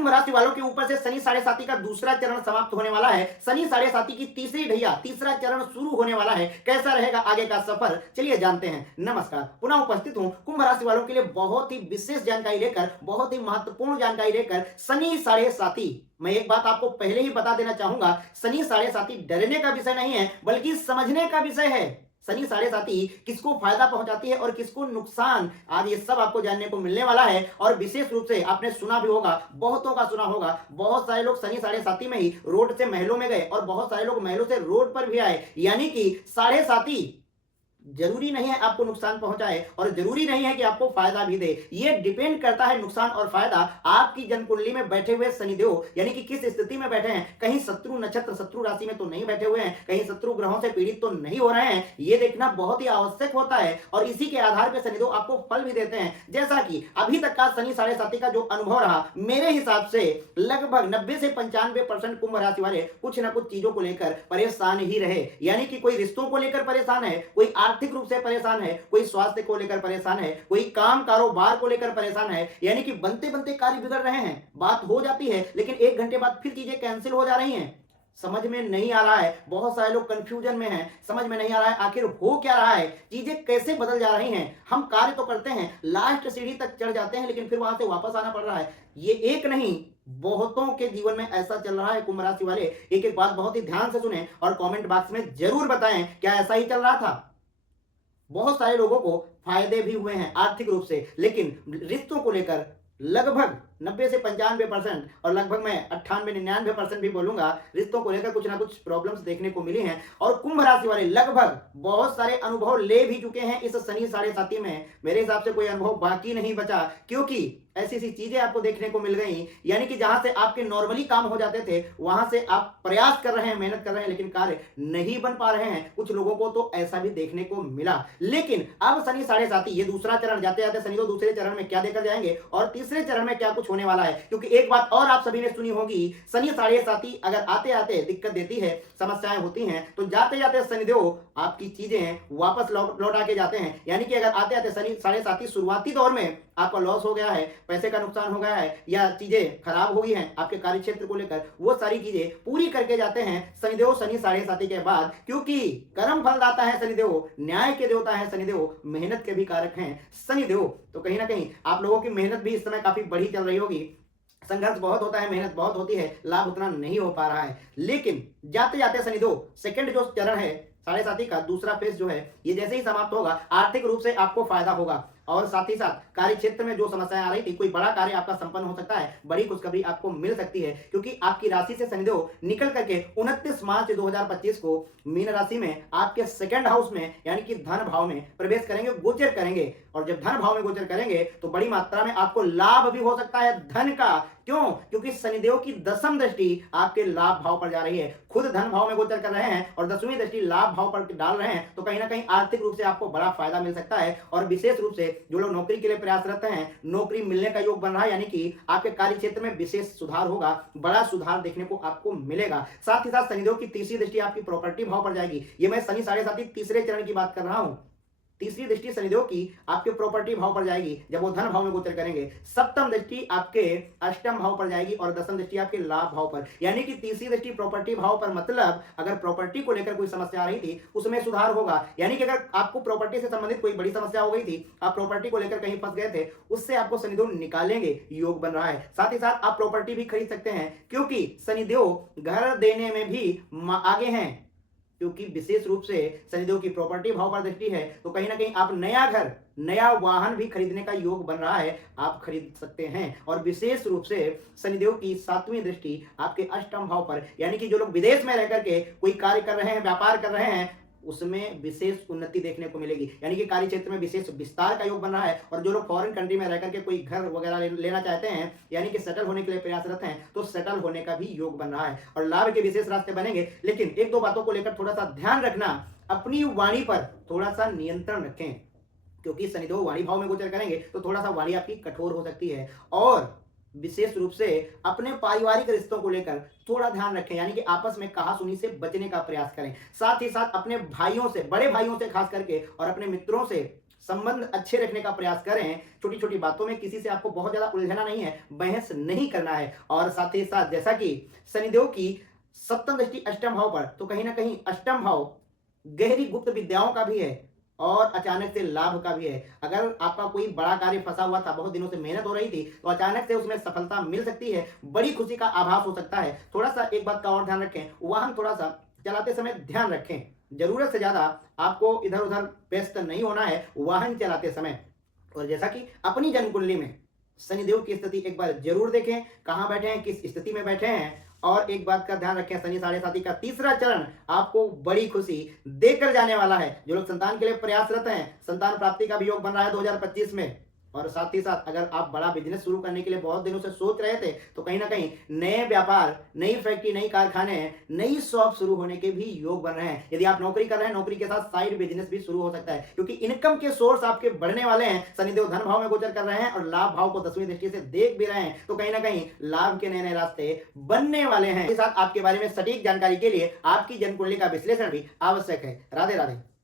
कुंभ राशि वालों के ऊपर से शनि साढ़े साथी का दूसरा चरण समाप्त होने वाला है। शनि साढ़े साथी की तीसरी ढैया, तीसरा चरण शुरू होने वाला है। कैसा रहेगा आगे का सफर, चलिए जानते हैं। नमस्कार, पुनः उपस्थित हूं कुंभ राशि वालों के लिए बहुत ही विशेष जानकारी लेकर, बहुत ही महत्वपूर्ण जानकारी लेकर। शनि साढ़े साथी, मैं एक बात आपको पहले ही बता देना चाहूंगा, शनि साढ़े साथी डरने का विषय नहीं है बल्कि समझने का विषय है। शनि साढ़े साथी किसको फायदा पहुंचाती है और किसको नुकसान, आज ये सब आपको जानने को मिलने वाला है। और विशेष रूप से आपने सुना भी होगा, बहुतों का सुना होगा, बहुत सारे लोग शनि साढ़े साथी में ही रोड से महलों में गए और बहुत सारे लोग महलों से रोड पर भी आए। यानी कि साढ़े साथी जरूरी नहीं है आपको नुकसान पहुंचाए और जरूरी नहीं है कि आपको फायदा भी दे। ये डिपेंड करता है नुकसान और फायदा आपकी जन्म कुंडली में बैठे हुए शनिदेव, यानी कि किस स्थिति में बैठे हैं। कहीं शत्रु नक्षत्र, शत्रु राशि में तो नहीं बैठे हुए हैं, कहीं शत्रु ग्रहों से पीड़ित तो नहीं हो रहे हैं। ये देखना बहुत ही आवश्यक होता है और इसी के आधार पर शनिदेव आपको फल भी देते हैं। जैसा कि अभी तक का शनि साढ़े साथी का जो अनुभव रहा, मेरे हिसाब से लगभग 90 से 95% कुंभ राशि वाले कुछ ना कुछ चीजों को लेकर परेशान ही रहे। यानी कि कोई रिश्तों को लेकर परेशान है, कोई आर्थिक रूप से परेशान है, कोई स्वास्थ्य को लेकर परेशान है, कोई काम कारोबार को लेकर परेशान है। यानी कि बनते बनते कार्य बिगड़ रहे हैं, बात हो जाती है लेकिन 1 घंटे बाद फिर चीजें कैंसिल हो जा रही हैं। समझ में नहीं आ रहा है, बहुत सारे लोग कंफ्यूजन में हैं, समझ में नहीं आ रहा है आखिर हो क्या रहा है, चीजें कैसे बदल जा रही हैं। हम कार्य तो करते हैं, लास्ट सीढ़ी तक चढ़ जाते हैं लेकिन फिर वहां से वापस आना पड़ रहा है। ये एक नहीं, बहुतों के जीवन में ऐसा चल रहा है। कुंभ राशि वाले एक एक बात बहुत ही ध्यान से सुने और कमेंट बॉक्स में जरूर बताएं क्या ऐसा ही चल रहा था। बहुत सारे लोगों को फायदे भी हुए हैं आर्थिक रूप से, लेकिन रिश्तों को लेकर लगभग 90 से 95% और लगभग मैं 98-99% भी बोलूंगा, रिश्तों को लेकर कुछ ना कुछ प्रॉब्लम्स देखने को मिली हैं। और कुंभ राशि वाले लगभग बहुत सारे अनुभव ले भी चुके हैं इस शनि साढ़े साथी में। मेरे हिसाब से कोई अनुभव बाकी नहीं बचा, क्योंकि ऐसी ऐसी चीजें आपको देखने को मिल गई। यानी कि जहां से आपके नॉर्मली काम हो जाते थे, वहां से आप प्रयास कर रहे हैं, मेहनत कर रहे हैं, लेकिन कार्य नहीं बन पा रहे हैं। कुछ लोगों को तो ऐसा भी देखने को मिला। लेकिन अब शनि साढ़े साथी ये दूसरा चरण, जाते जाते शनि तो दूसरे चरण में क्या देकर जाएंगे और तीसरे चरण में क्या कुछ होने वाला है। क्योंकि एक बात और आप सभी ने सुनी होगी, शनि साढ़े साथी अगर आते आते दिक्कत देती है, समस्याएं होती हैं, तो जाते जाते शनिदेव आपकी चीजें वापस लौटा के जाते हैं। यानी कि अगर आते आते शनि साढ़े साथी शुरुआती दौर में आपका लॉस हो गया है, पैसे का नुकसान हो गया है या चीजें खराब हो गई हैं आपके कार्य क्षेत्र को लेकर, वो सारी चीजें पूरी करके जाते हैं शनिदेव शनि साढ़े साथी के बाद। क्योंकि कर्म फलदाता है शनिदेव, न्याय के देवता है शनिदेव, मेहनत के भी कारक हैं शनिदेव। तो कहीं ना कहीं आप लोगों की मेहनत भी इस समय काफी बढ़ी चल रही होगी। संघर्ष बहुत होता है, मेहनत बहुत होती है, लाभ उतना नहीं हो पा रहा है। लेकिन जाते जाते शनिदेव सेकंड जो चरण है साढ़े साथी का, दूसरा फेज जो है, ये जैसे ही समाप्त होगा, आर्थिक रूप से आपको फायदा होगा और साथ ही साथ कार्य क्षेत्र में जो समस्याएं आ रही थी, कोई बड़ा कार्य आपका संपन्न हो सकता है, बड़ी खुशखबरी आपको मिल सकती है। क्योंकि आपकी राशि से शनिदेव निकल करके 29 मार्च 2025 को मीन राशि में आपके सेकंड हाउस में यानी कि धन भाव में प्रवेश करेंगे, गोचर करेंगे। और जब धन भाव में गोचर करेंगे तो बड़ी मात्रा में आपको लाभ भी हो सकता है धन का। क्यों? क्योंकि शनिदेव की दशम दृष्टि आपके लाभ भाव पर जा रही है, खुद धन भाव में गोचर कर रहे हैं और 10वीं दृष्टि लाभ भाव पर डाल रहे हैं। तो कहीं ना कहीं आर्थिक रूप से आपको बड़ा फायदा मिल सकता है। और विशेष रूप से जो लोग नौकरी के लिए प्रयासरत हैं, नौकरी मिलने का योग बन रहा है, यानी कि आपके कार्य क्षेत्र में विशेष सुधार होगा, बड़ा सुधार देखने को आपको मिलेगा। साथ ही साथ शनिदेव की तीसरी दृष्टि आपकी प्रॉपर्टी भाव पर जाएगी। ये मैं शनि साढ़े साथी तीसरे चरण की बात कर रहा हूं। तीसरी दृष्टि शनिदेव की आपके प्रॉपर्टी भाव पर जाएगी जब वो धन भाव में गोचर करेंगे। सप्तम दृष्टि आपके अष्टम भाव पर जाएगी और दशम दृष्टि आपके लाभ भाव पर। यानी कि तीसरी दृष्टि प्रॉपर्टी भाव पर, मतलब अगर प्रॉपर्टी को लेकर कोई समस्या आ रही थी उसमें सुधार होगा। यानी कि अगर आपको प्रॉपर्टी से संबंधित कोई बड़ी समस्या हो गई थी, आप प्रॉपर्टी को लेकर कहीं फंस गए थे, उससे आपको शनिदेव निकालेंगे, योग बन रहा है। साथ ही साथ आप प्रॉपर्टी भी खरीद सकते हैं, क्योंकि शनिदेव घर देने में भी आगे हैं। क्योंकि विशेष रूप से शनिदेव की प्रॉपर्टी भाव पर दृष्टि है, तो कहीं ना कहीं आप नया घर, नया वाहन भी खरीदने का योग बन रहा है, आप खरीद सकते हैं। और विशेष रूप से शनिदेव की 7वीं दृष्टि आपके अष्टम भाव पर, यानी कि जो लोग विदेश में रह करके कोई कार्य कर रहे हैं, व्यापार कर रहे हैं, उसमें विशेष उन्नति देखने को मिलेगी। यानी कि कार्य क्षेत्र में विशेष विस्तार का योग बन रहा है। और जो लोग फॉरेन कंट्री में रहकर के कोई घर वगैरह लेना चाहते हैं, यानी कि सेटल होने के लिए प्रयासरत हैं, तो सेटल होने का भी योग बन रहा है और लाभ के विशेष रास्ते बनेंगे। लेकिन एक दो बातों को लेकर थोड़ा सा ध्यान रखना, अपनी वाणी पर थोड़ा सा नियंत्रण रखें, क्योंकि शनिदेव वाणी भाव में गोचर करेंगे तो थोड़ा सा वाणी आपकी कठोर हो सकती है। और विशेष रूप से अपने पारिवारिक रिश्तों को लेकर थोड़ा ध्यान रखें, यानी कि आपस में कहासुनी से बचने का प्रयास करें। साथ ही साथ अपने भाइयों से, बड़े भाइयों से खास करके और अपने मित्रों से संबंध अच्छे रखने का प्रयास करें। छोटी छोटी बातों में किसी से आपको बहुत ज्यादा उलझना नहीं है, बहस नहीं करना है। और साथ ही साथ जैसा कि शनिदेव की सप्तम दृष्टि अष्टम भाव पर, तो कहीं ना कहीं अष्टम भाव गहरी गुप्त विद्याओं का भी है और अचानक से लाभ का भी है। अगर आपका कोई बड़ा कार्य फंसा हुआ था, बहुत दिनों से मेहनत हो रही थी, तो अचानक से उसमें सफलता मिल सकती है, बड़ी खुशी का आभास हो सकता है। थोड़ा सा एक बात का और ध्यान रखें, वाहन थोड़ा सा चलाते समय ध्यान रखें, जरूरत से ज्यादा आपको इधर उधर व्यस्त नहीं होना है वाहन चलाते समय। और जैसा कि अपनी जन्म कुंडली में शनिदेव की स्थिति एक बार जरूर देखें, कहां बैठे हैं, किस स्थिति में बैठे हैं। और एक बात का ध्यान रखें, शनि साढ़े साथी का तीसरा चरण आपको बड़ी खुशी देकर जाने वाला है। जो लोग संतान के लिए प्रयासरत हैं, संतान प्राप्ति का भी योग बन रहा है 2025 में। और साथ ही साथ अगर आप बड़ा बिजनेस शुरू करने के लिए बहुत दिनों से सोच रहे थे, तो कहीं ना कहीं नए व्यापार, नई फैक्ट्री, नई कारखाने, नई शॉप शुरू होने के भी योग बन रहे हैं। यदि आप नौकरी कर रहे हैं, नौकरी के साथ साइड बिजनेस भी शुरू हो सकता है, क्योंकि इनकम के सोर्स आपके बढ़ने वाले हैं। शनिदेव धन भाव में गोचर कर रहे हैं और लाभ भाव को 10वीं दृष्टि से देख भी रहे हैं, तो कहीं ना कहीं लाभ के नए नए रास्ते बनने वाले हैं। साथ आपके बारे में सटीक जानकारी के लिए आपकी जन्म कुंडली का विश्लेषण भी आवश्यक है। राधे राधे।